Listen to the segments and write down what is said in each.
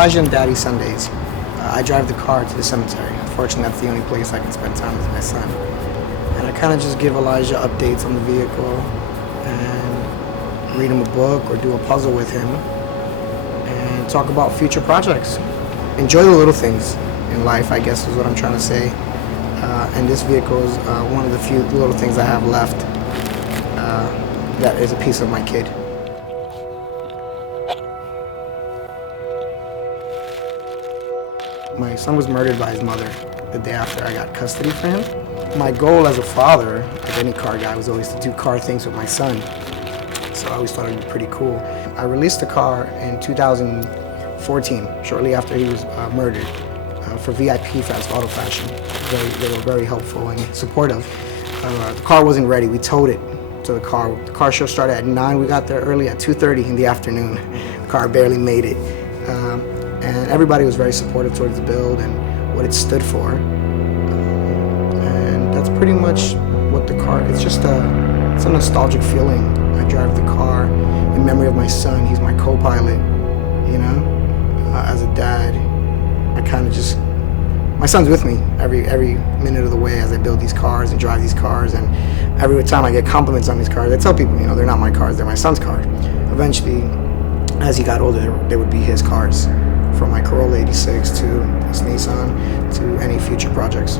Elijah and Daddy Sundays. I drive the car to the cemetery. Unfortunately, that's the only place I can spend time with my son. And I kind of just give Elijah updates on the vehicle and read him a book or do a puzzle with him and talk about future projects. Enjoy the little things in life, I guess is what I'm trying to say. And this vehicle is one of the few little things I have left that is a piece of my kid. My son was murdered by his mother the day after I got custody for him. My goal as a father, like any car guy, was always to do car things with my son. So I always thought it would be pretty cool. I released the car in 2014, shortly after he was murdered, for VIP Fast Auto Fashion. They were very helpful and supportive. The car wasn't ready. We towed it to the car. The car show started at 9. We got there early at 2:30 in the afternoon. The car barely made it. And everybody was very supportive towards the build and what it stood for. And that's pretty much what the car, it's a nostalgic feeling. I drive the car in memory of my son. He's my co-pilot, you know? As a dad, I kind of just, my son's with me every minute of the way as I build these cars and drive these cars. And every time I get compliments on these cars, I tell people, you know, they're not my cars, they're my son's cars. Eventually, as he got older, they would be his cars. From my Corolla 86 to this Nissan to any future projects.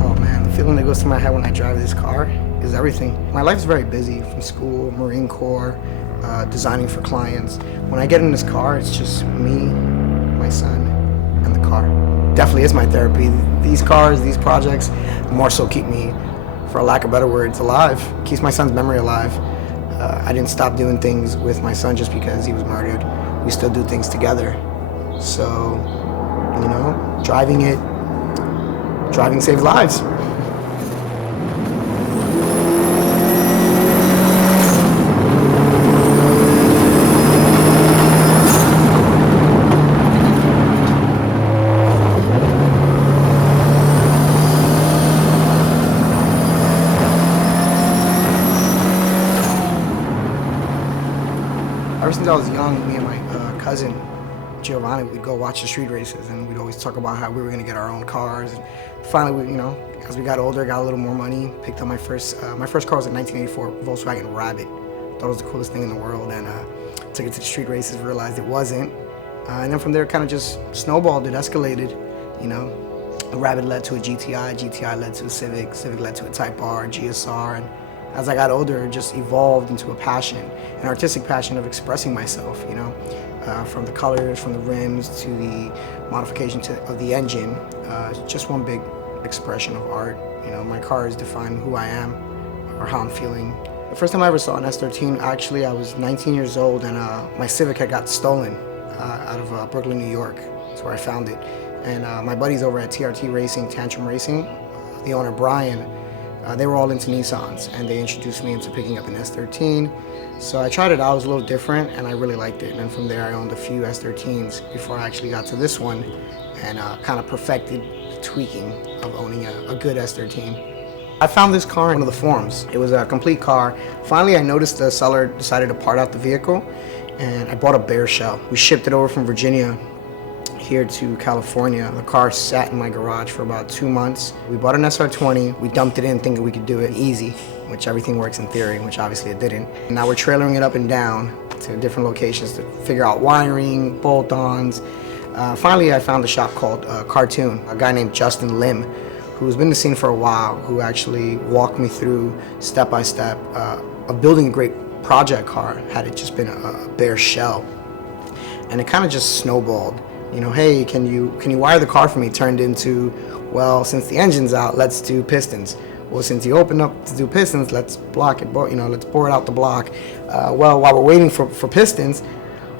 Oh man, the feeling that goes through my head when I drive this car is everything. My life's very busy, from school, Marine Corps, designing for clients. When I get in this car, it's just me, my son, and the car. Definitely is my therapy. These cars, these projects, more so keep me, for lack of better words, alive. Keeps my son's memory alive. I didn't stop doing things with my son just because he was murdered. We still do things together. So, you know, driving saves lives. Ever since I was young, me and my cousin, Jovany, we'd go watch the street races, and we'd always talk about how we were gonna get our own cars. And finally, you know, as we got older, got a little more money, picked up my first car was a 1984 Volkswagen Rabbit. Thought it was the coolest thing in the world, and took it to the street races, realized it wasn't. And then from there, it kind of just snowballed, it escalated, you know. The Rabbit led to a GTI, GTI led to a Civic, Civic led to a Type R, GSR, and as I got older, it just evolved into a passion, an artistic passion of expressing myself, you know, from the colors, from the rims, to the modification of the engine. Just one big expression of art. You know, my cars define who I am or how I'm feeling. The first time I ever saw an S13, actually, I was 19 years old, and my Civic had got stolen out of Brooklyn, New York. That's where I found it. And my buddies over at TRT Racing, Tantrum Racing, the owner, Brian, they were all into Nissans, and they introduced me into picking up an S13. So I tried it out, it was a little different, and I really liked it. And from there, I owned a few S13s before I actually got to this one, and kind of perfected the tweaking of owning a good S13. I found this car in one of the forums. It was a complete car. Finally, I noticed the seller decided to part out the vehicle, and I bought a bare shell. We shipped it over from Virginia here to California. The car sat in my garage for about 2 months. We bought an SR20, we dumped it in thinking we could do it easy, which everything works in theory, which obviously it didn't. And now we're trailering it up and down to different locations to figure out wiring, bolt-ons. Finally, I found a shop called Cartoon, a guy named Justin Lim, who's been in the scene for a while, who actually walked me through step-by-step of building a great project car, had it just been a bare shell. And it kind of just snowballed. You know, hey, can you wire the car for me? Turned into, well, since the engine's out, let's do pistons. Well, since you opened up to do pistons, let's block it, you know, let's bore it out the block. Well, while we're waiting for pistons,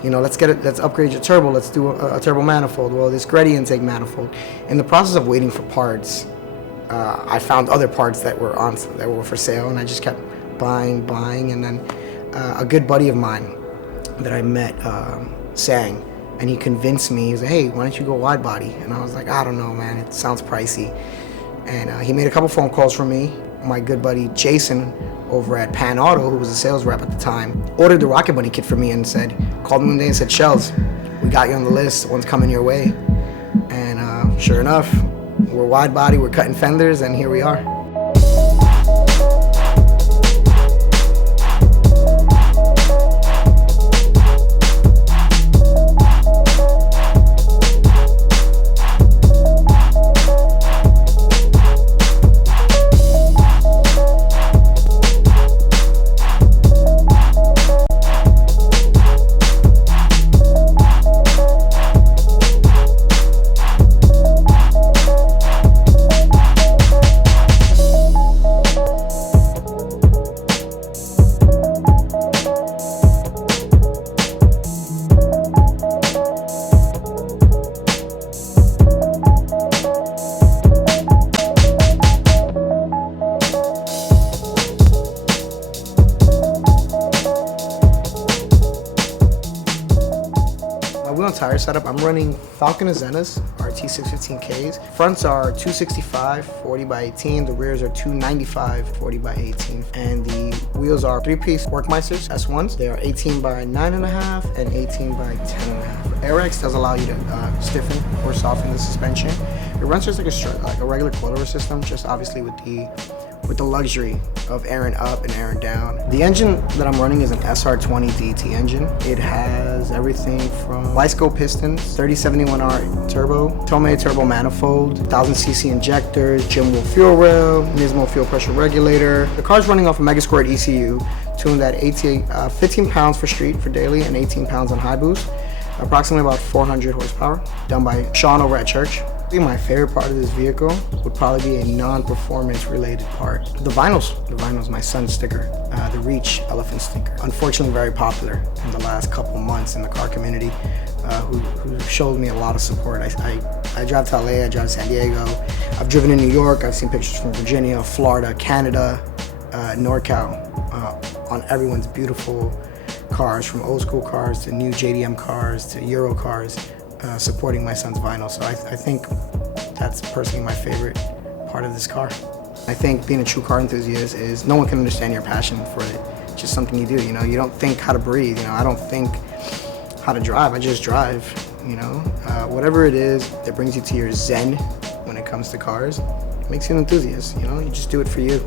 you know, let's upgrade your turbo, let's do a turbo manifold. Well, this Greddy intake manifold. In the process of waiting for parts, I found other parts that were for sale, and I just kept buying, and then a good buddy of mine that I met sang. And he convinced me, he was like, hey, why don't you go wide body? And I was like, I don't know, man, it sounds pricey. And he made a couple phone calls for me, my good buddy Jason over at Pan Auto, who was a sales rep at the time, ordered the Rocket Bunny kit for me and called me one day and said, Shells, we got you on the list, one's coming your way. And sure enough, we're wide body, we're cutting fenders, and here we are. Wheel and tire setup, I'm running Falcon Azennas RT 615Ks. Fronts are 265 40 by 18. The rears are 295 40 by 18. And the wheels are 3-piece Workmeisters S1s. They are 18 by 9.5 and 18 by 10.5. AirX does allow you to stiffen or soften the suspension. It runs just like a regular coilover system, just obviously with the luxury of airing up and airing down. The engine that I'm running is an SR20 DT engine. It has everything from Lysco pistons, 3071R turbo, Tomei turbo manifold, 1000cc injectors, Jim Wolf fuel rail, Nismo fuel pressure regulator. The car's running off a Megasquirt ECU, tuned at 15 pounds for street for daily and 18 pounds on high boost. Approximately about 400 horsepower, done by Sean over at Church. My favorite part of this vehicle would probably be a non-performance related part. The vinyls, my son's sticker, the Reach elephant sticker. Unfortunately very popular in the last couple months in the car community, who showed me a lot of support. I drive to LA, I drive to San Diego, I've driven in New York, I've seen pictures from Virginia, Florida, Canada, NorCal, on everyone's beautiful cars, from old school cars to new JDM cars to Euro cars. Supporting my son's vinyl. So I think that's personally my favorite part of this car. I think being a true car enthusiast is no one can understand your passion for it. It's just something you do, you know. You don't think how to breathe, you know. I don't think how to drive, I just drive, you know. Whatever it is that brings you to your zen when it comes to cars, makes you an enthusiast, you know. You just do it for you.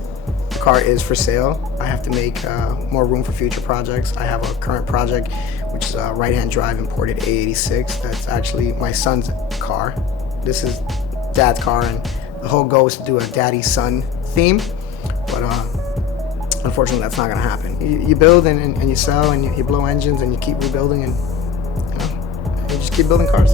The car is for sale. I have to make more room for future projects. I have a current project, which is a right-hand drive imported A86. That's actually my son's car. This is Dad's car, and the whole goal is to do a daddy-son theme, but unfortunately that's not gonna happen. You build and you sell and you blow engines and you keep rebuilding, and you know, you just keep building cars.